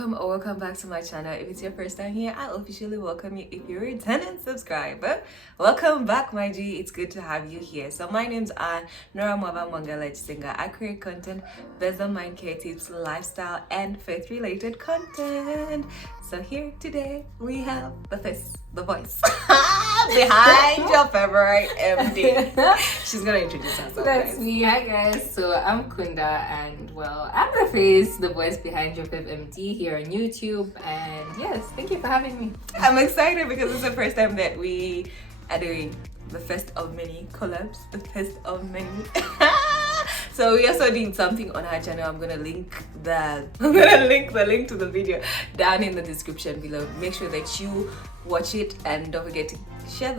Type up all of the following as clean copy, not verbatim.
welcome or welcome back to my channel. If it's your first time here, I officially welcome you. If you're a returning subscriber, welcome back, my G. It's good to have you here. So my name's Nora Mwaba Mwangala Singer. I create content based on mind care tips, lifestyle, and faith-related content. So here today we have the voice behind your favorite MD. She's gonna introduce herself. That's me. Hi guys. So I'm Kunda, and well, I'm the face, the voice behind your fav MD here on YouTube. And yes, thank you for having me. I'm excited because it's the first time that we are doing the first of many collabs. The first of many. So we also did something on her channel. I'm gonna link the link to the video down in the description below. Make sure that you watch it and don't forget to share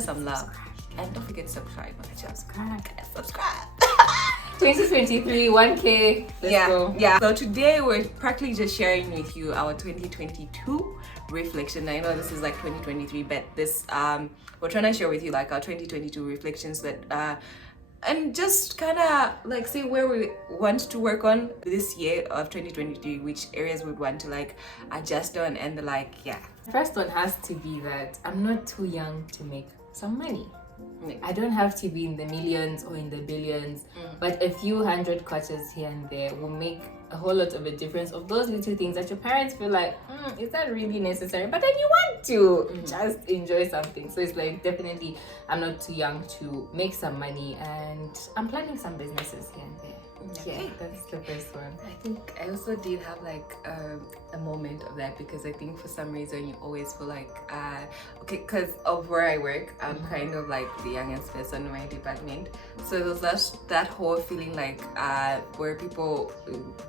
some love, and don't forget to subscribe. Subscribe. 2023, 1K. Let's go. Yeah. So today we're practically just sharing with you our 2022 reflection. I know this is like 2023, but this we're trying to share with you like our 2022 reflections that and just kind of like say where we want to work on this year of 2023, which areas we want to like adjust on, and yeah. First one has to be that I'm not too young to make some money. I don't have to be in the millions or in the billions, but a few hundred quarters here and there will make a whole lot of a difference, of those little things that your parents feel like, is that really necessary? But then you want to just enjoy something. So it's like, definitely I'm not too young to make some money, and I'm planning some businesses here and there. Yeah, that's the first one. I think I also did have like a moment of that, because I think for some reason you always feel like okay, because of where I work, I'm kind of like the youngest person in my department, so there's that whole feeling like where people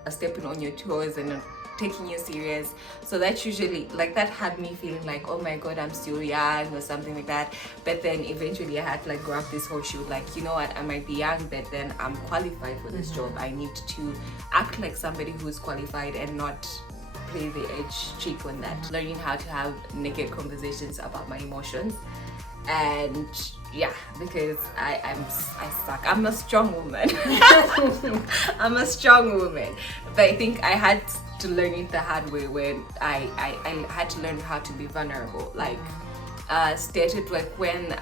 are stepping on your toes and taking you serious. So that's usually like, that had me feeling like, oh my god, I'm still young or something like that. But then eventually I had to like grab this whole shoe, like, you know what, I might be young, but then I'm qualified for this job. I need to act like somebody who's qualified and not play the edge trick on that. Learning how to have naked conversations about my emotions, and yeah, because I suck. I'm a strong woman. I'm a strong woman, but I think I had to learn it the hard way when I had to learn how to be vulnerable, like stated like when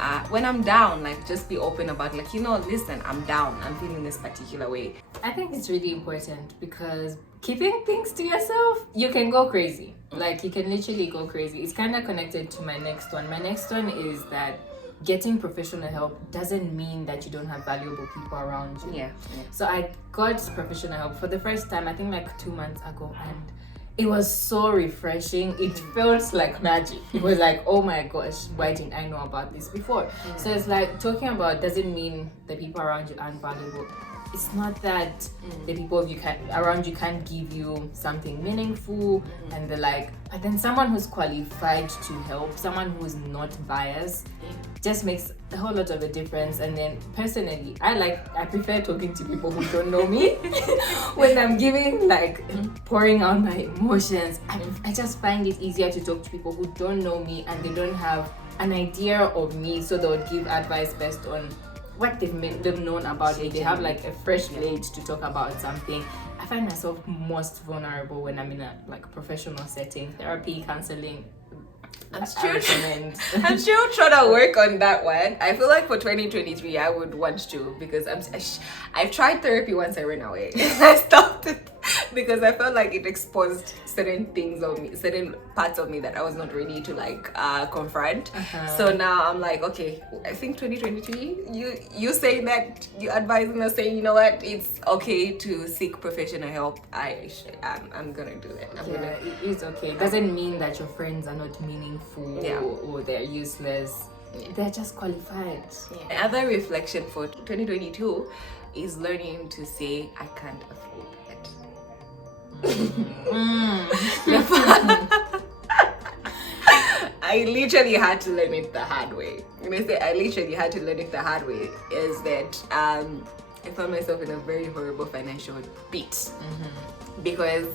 I'm down, like just be open about like, you know, listen, I'm down, I'm feeling this particular way. I think it's really important, because keeping things to yourself, you can go crazy. Like, you can literally go crazy. It's kind of connected to my next one. My next one is that getting professional help doesn't mean that you don't have valuable people around you. Yeah. So I got professional help for the first time, I think like 2 months ago, and it was so refreshing. It felt like magic. It was like, oh my gosh, why didn't I know about this before? So it's like, talking about doesn't mean the people around you aren't valuable. It's not that the people around you can't give you something meaningful, and they're like, but then someone who's qualified to help, someone who's not biased, just makes a whole lot of a difference. And then personally, I prefer talking to people who don't know me. When I'm giving like pouring out my emotions, I just find it easier to talk to people who don't know me and they don't have an idea of me, so they would give advice based on what they've known about it. They have like a fresh blade to talk about something. I find myself most vulnerable when I'm in a like professional setting, therapy, counseling. I'm still trying to work on that one. I feel like for 2023 I would want to, because I've tried therapy once, I ran away. I stopped it because I felt like it exposed certain things of me, certain parts of me that I was not ready to like confront. So now I'm like, okay, I think 2023, you saying that, you advising us, saying, you know what, it's okay to seek professional help. I'm gonna do that. It is okay. It doesn't mean that your friends are not meaningful or they're useless. They're just qualified. Another reflection for 2022 is learning to say I can't afford it. I literally had to learn it the hard way. When I say I literally had to learn it the hard way, is that I found myself in a very horrible financial pit, because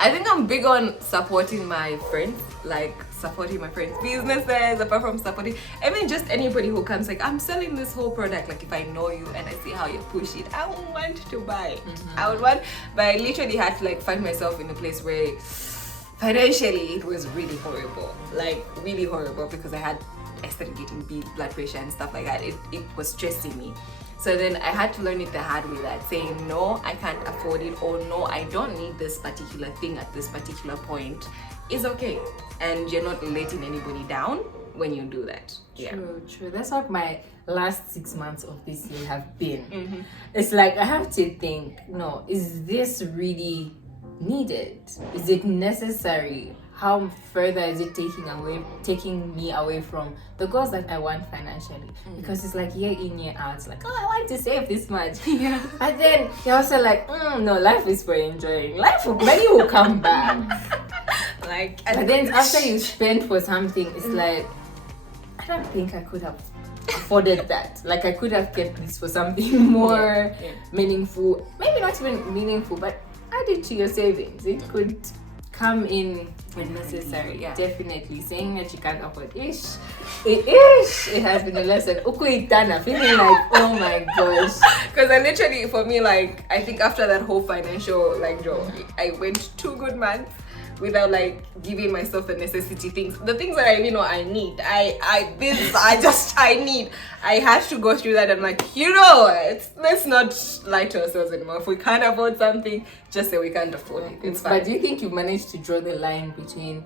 I think I'm big on supporting my friends, like supporting my friends' businesses, apart from supporting, I mean, just anybody who comes like, I'm selling this whole product, like if I know you and I see how you push it, I would want to buy. I would want, but I literally had to like find myself in a place where financially it was really horrible, like really horrible, because I started getting blood pressure and stuff like that. It was stressing me. So then I had to learn it the hard way, that saying no, I can't afford it, or no, I don't need this particular thing at this particular point is okay, and you're not letting anybody down when you do that. True. That's what my last 6 months of this year have been. It's like I have to think, no, is this really needed? Is it necessary? How further is it taking me away from the goals that I want financially? Because it's like year in, year out, it's like, oh, I want to save this much. But then you're also like, no, life is for enjoying. Money will come back. But then after you spend for something, it's like, I don't think I could have afforded that. Like, I could have kept this for something more meaningful. Maybe not even meaningful, but add it to your savings. It could come in when necessary. Definitely. Saying that you can't afford it has been a lesson. Ukuitana, feeling like, oh my gosh. Because I literally, for me, like, I think after that whole financial journey, I went 2 good months without like giving myself the necessity things, the things that I know I need. I need. I had to go through that. I'm like, let's not lie to ourselves anymore. If we can't afford something, just say we can't afford it. It's fine. But do you think you managed to draw the line between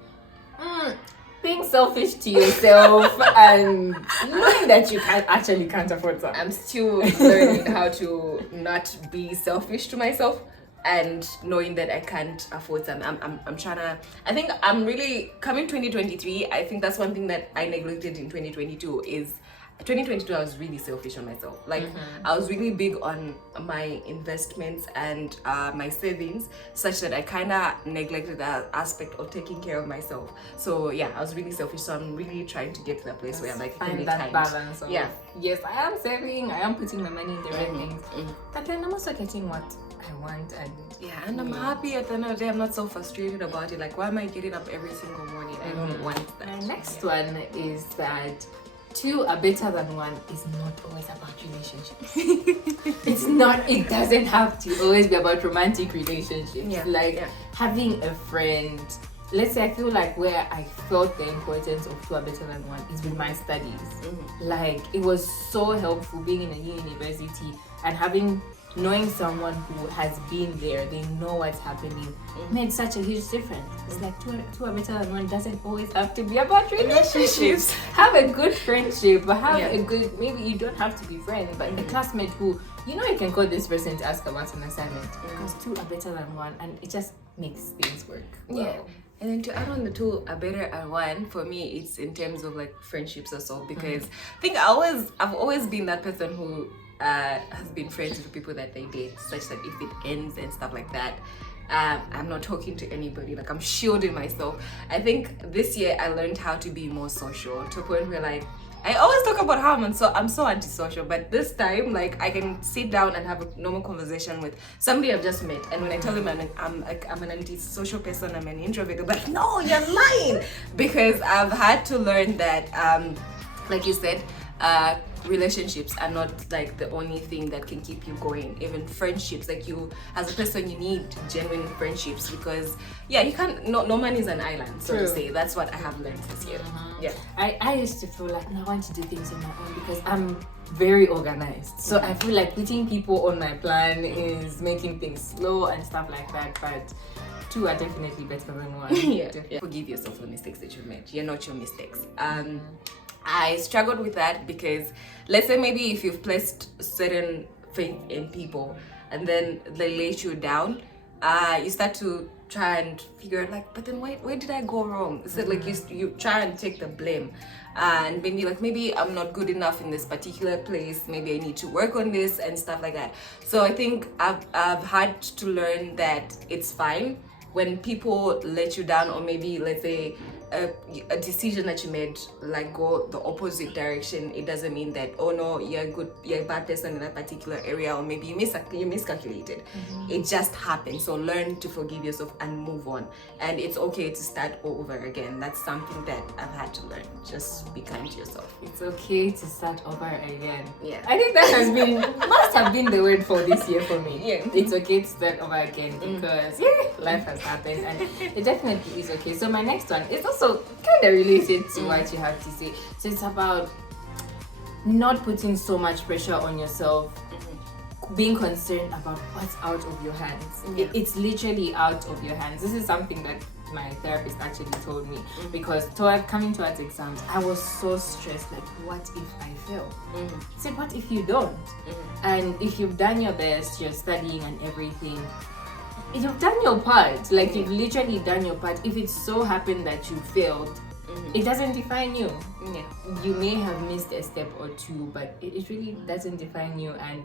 being selfish to yourself and knowing that you can't afford something? I'm still learning how to not be selfish to myself, and knowing that I can't afford something. I'm trying to, I think I'm really coming 2023. I think that's one thing that I neglected in 2022 is 2022 I was really selfish on myself. Like I was really big on my investments and my savings, such that I kind of neglected that aspect of taking care of myself. So yeah, I was really selfish. So I'm really trying to get to that place where I'm like, find that balance of, yes, I am saving, I am putting my money in the right things, but then I'm also getting what I want, and I'm happy at the end of the day. I'm not so frustrated about it. Like, why am I getting up every single morning? I don't want that. The next one is that 2 are better than 1 is not always about relationships. It doesn't have to always be about romantic relationships. Having a friend. Let's say I feel like where I felt the importance of 2 are better than 1 is with my studies. Like, it was so helpful being in a university and knowing someone who has been there, they know what's happening, made such a huge difference. It's like 2 are better than 1 doesn't always have to be about relationships. Have a good friendship, have a good, maybe you don't have to be friends, but a classmate who, you can call this person to ask about an assignment, because 2 are better than 1, and it just makes things work. Wow. And then to add on the 2 are better than 1, for me it's in terms of like friendships or so, because I think I've always been that person who has been friends with people that they date, such that if it ends and stuff like that, I'm not talking to anybody. Like, I'm shielding myself. I think this year I learned how to be more social, to a point where like I always talk about how I'm so antisocial, but this time like I can sit down and have a normal conversation with somebody I've just met, and when I tell them I'm an antisocial person, I'm an introvert, they're like, no, you're lying, because I've had to learn that like you said, relationships are not like the only thing that can keep you going. Even friendships, like you as a person, you need genuine friendships, because you can't, no man is an island, so to say. That's what I have learned this year. I used to feel like, no, I want to do things on my own because I'm very organized, so I feel like putting people on my plan is making things slow and stuff like that. But 2 are definitely better than 1. Forgive yourself for the mistakes that you've made. You're not your mistakes. I struggled with that because, let's say maybe if you've placed certain faith in people and then they let you down, you start to try and figure out like, but then where did I go wrong? So like you try and take the blame, and maybe I'm not good enough in this particular place, maybe I need to work on this and stuff like that. So I think I've had to learn that it's fine when people let you down, or maybe let's say a decision that you made like go the opposite direction. It doesn't mean that, oh no, you're a bad person in that particular area, or maybe you miscalculated. It just happened. So learn to forgive yourself and move on, and it's okay to start over again. That's something that I've had to learn. Just be kind to yourself. It's okay to start over again. I think that must have been the word for this year for me. It's okay to start over again, because life has happened, and it definitely is okay. So my next one is also kind of related to what you have to say. So it's about not putting so much pressure on yourself, being concerned about what's out of your hands. It's literally out of your hands. This is something that my therapist actually told me, because coming towards exams, I was so stressed, like, what if I fail? He said, what if you don't? And if you've done your best, you're studying and everything, you've done your part, like you've literally done your part. If it so happened that you failed, it doesn't define you. You may have missed a step or two, but it really doesn't define you, and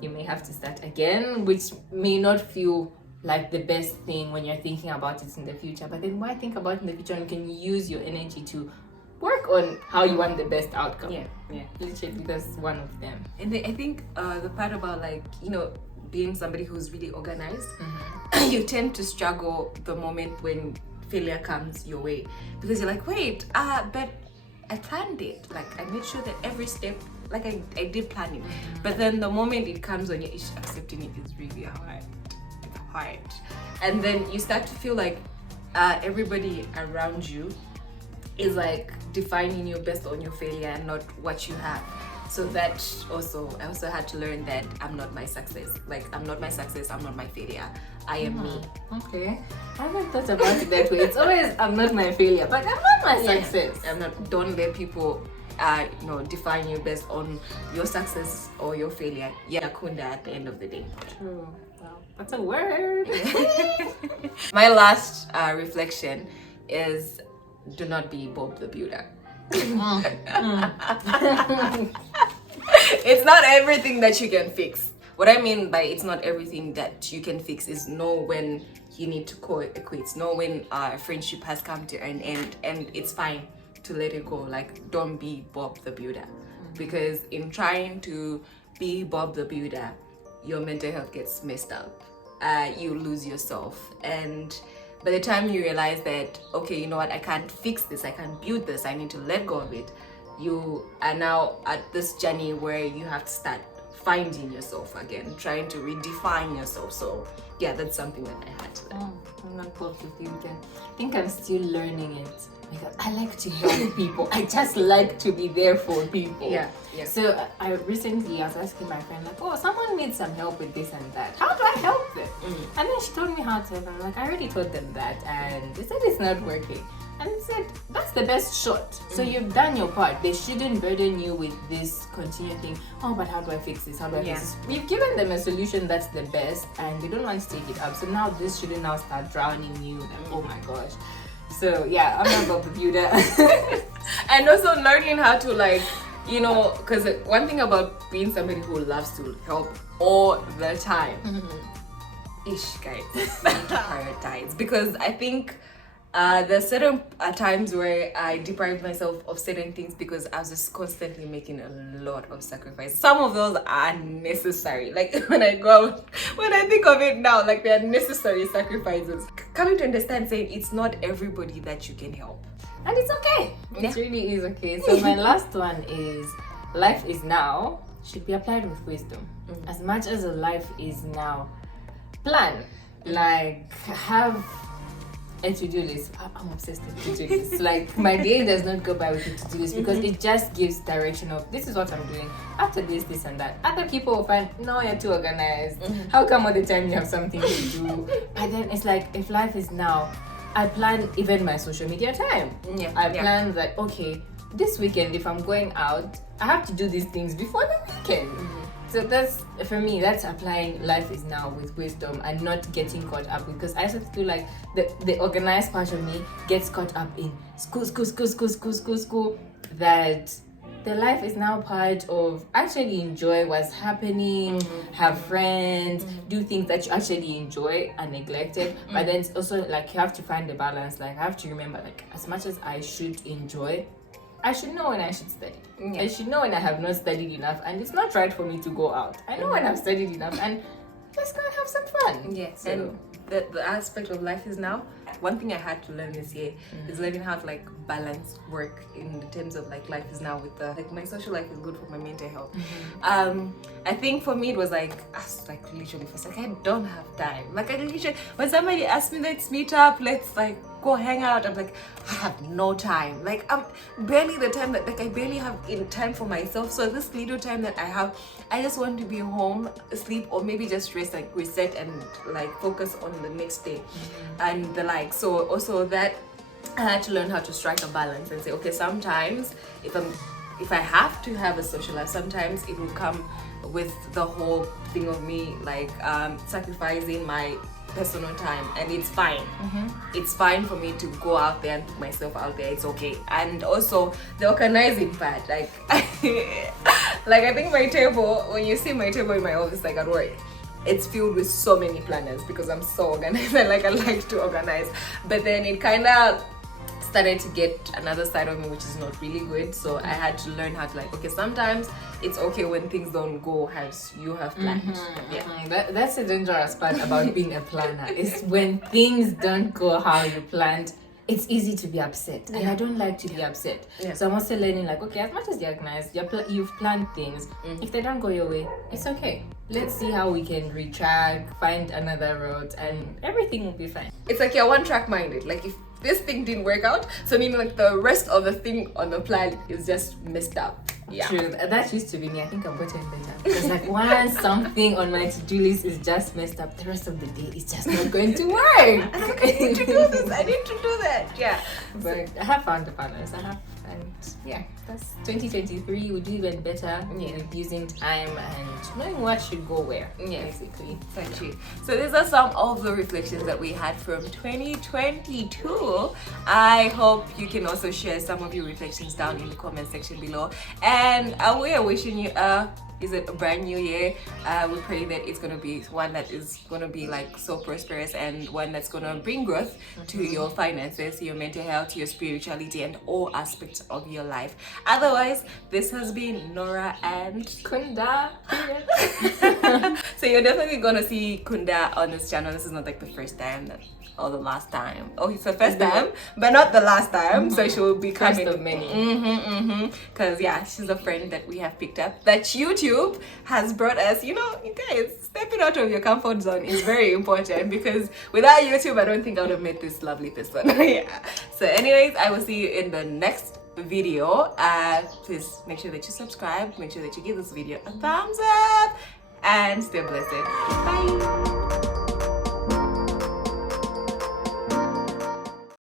you may have to start again, which may not feel like the best thing when you're thinking about it in the future. But then why think about it in the future, and can use your energy to work on how you want the best outcome? Literally, that's one of them. And I think the part about, like, you know, being somebody who's really organized, you tend to struggle the moment when failure comes your way, because you're like, wait, but I planned it, like I made sure that every step, like I did plan it, but then the moment it comes on you, accepting it is really hard. And then you start to feel like everybody around you is like defining you based on your failure and not what you have. So that also, I also had to learn that I'm not my success. Like, I'm not my success, I'm not my failure. I am me. Okay. I haven't thought about it that way. It's always, I'm not my failure, but I'm not my success. Don't let people define you based on your success or your failure. Kunda at the end of the day. True. Well, that's a word. My last reflection is, do not be Bob the Builder. It's not everything that you can fix. What I mean by it's not everything that you can fix is know when you need to call it quits, know when a friendship has come to an end, and it's fine to let it go. Like, don't be Bob the Builder, because in trying to be Bob the Builder, your mental health gets messed up. You lose yourself, and by the time you realize that, okay, you know what, I can't fix this, I can't build this, I need to let go of it, you are now at this journey where you have to start finding yourself again, trying to redefine yourself. So yeah, that's something that I had to learn. I'm not Bob the Builder. I think I'm still learning it, because I like to help people. I just like to be there for people. Yeah. So I recently was asking my friend, like, oh, someone needs some help with this and that. How do I help them? And then she told me how to help. I'm like, I already told them that, and they said it's not working. And they said, that's the best shot. So you've done your part. They shouldn't burden you with this continued thing. Oh, but how do I fix this? How do I fix this? We've given them a solution that's the best, and they don't want to take it up. So now this shouldn't now start drowning you. Like, oh my gosh. So yeah, I'm not Bob the Builder. And also learning how to, like, you know, because one thing about being somebody who loves to help all the time, guys, need to prioritize. Because I think there's certain times where I deprived myself of certain things because I was just constantly making a lot of sacrifices. Some of those are necessary. Like, when I think of it now, like, they are necessary sacrifices. Coming to understand, saying it's not everybody that you can help. And it's okay. It really is okay. So my last one is, life is now should be applied with wisdom. As much as a life is now, plan. Like, have a to-do list. I'm obsessed with to-do lists. Like, my day does not go by with a to-do list, because it just gives direction of, this is what I'm doing. After this and that. Other people will find, no, you're too organized. How come all the time you have something to do? But then it's like, if life is now, I plan even my social media time. I plan that, okay, this weekend, if I'm going out, I have to do these things before the weekend. So that's, for me, that's applying life is now with wisdom and not getting caught up, because I also feel like the organized part of me gets caught up in school, that the life is now part of actually enjoy what's happening, have friends, do things that you actually enjoy and neglected. But then it's also like, you have to find the balance. Like, I have to remember, like, as much as I should enjoy, I should know when I should study. I should know when I have not studied enough and it's not right for me to go out. I know when I've studied enough and let's go and have some fun. Yes. So, and the aspect of life is now, one thing I had to learn this year is learning how to, like, balance work in terms of like life is now with the like my social life is good for my mental health. I think for me it was like literally first like I don't have time. Like I literally when somebody asked me let's meet up, let's like go hang out, I'm like I have no time. Like I'm barely the time that like I barely have in time for myself. So this little time that I have, I just want to be home, sleep, or maybe just rest, like reset and like focus on the next day and the like. So also that I had to learn how to strike a balance and say, okay, sometimes if I have to have a social life, sometimes it will come with the whole thing of me like sacrificing my personal time, and it's fine. It's fine for me to go out there and put myself out there. It's okay. And also the organizing part, like like I think my table, when you see my table in my office like at work, it's filled with so many planners because I'm so organized and like I like to organize. But then it kind of started to get another side of me which is not really good, so I had to learn how to like, okay, sometimes it's okay when things don't go as you have planned. That's the dangerous part about being a planner, is when things don't go how you planned. It's easy to be upset, and I don't like to be upset. So I'm also learning like, okay, as much as you're organized, you've planned things. If they don't go your way, it's okay. Let's see how we can retrack, find another route, and everything will be fine. It's like you're one track minded. Like if this thing didn't work out, so meaning like the rest of the thing on the plan is just messed up. True. That used to be me. I think I've gotten better. Because like once something on my to-do list is just messed up, the rest of the day is just not going to work. I need to do this. I need to do that. Yeah. But I have found the balance. And yeah, that's 2023. We do even better with using time and knowing what should go where. Basically. Thank you. So these are some of the reflections that we had from 2022. I hope you can also share some of your reflections down in the comment section below. And we are wishing you a brand new year. We pray that it's gonna be one that is gonna be like so prosperous, and one that's gonna bring growth to your finances, your mental health, your spirituality, and all aspects of your life. Otherwise, this has been Nora and Kunda. So you're definitely gonna see Kunda on this channel. This is not like the first time or the last time. Oh, it's the first time, but not the last time. So she will be coming. First of many. Because yeah, she's a friend that we have picked up, that YouTube has brought us. You know, you guys, stepping out of your comfort zone is very important, because without YouTube, I don't think I would have met this lovely person. Yeah. So anyways, I will see you in the next video. Please make sure that you subscribe, make sure that you give this video a thumbs up, and stay blessed. Bye.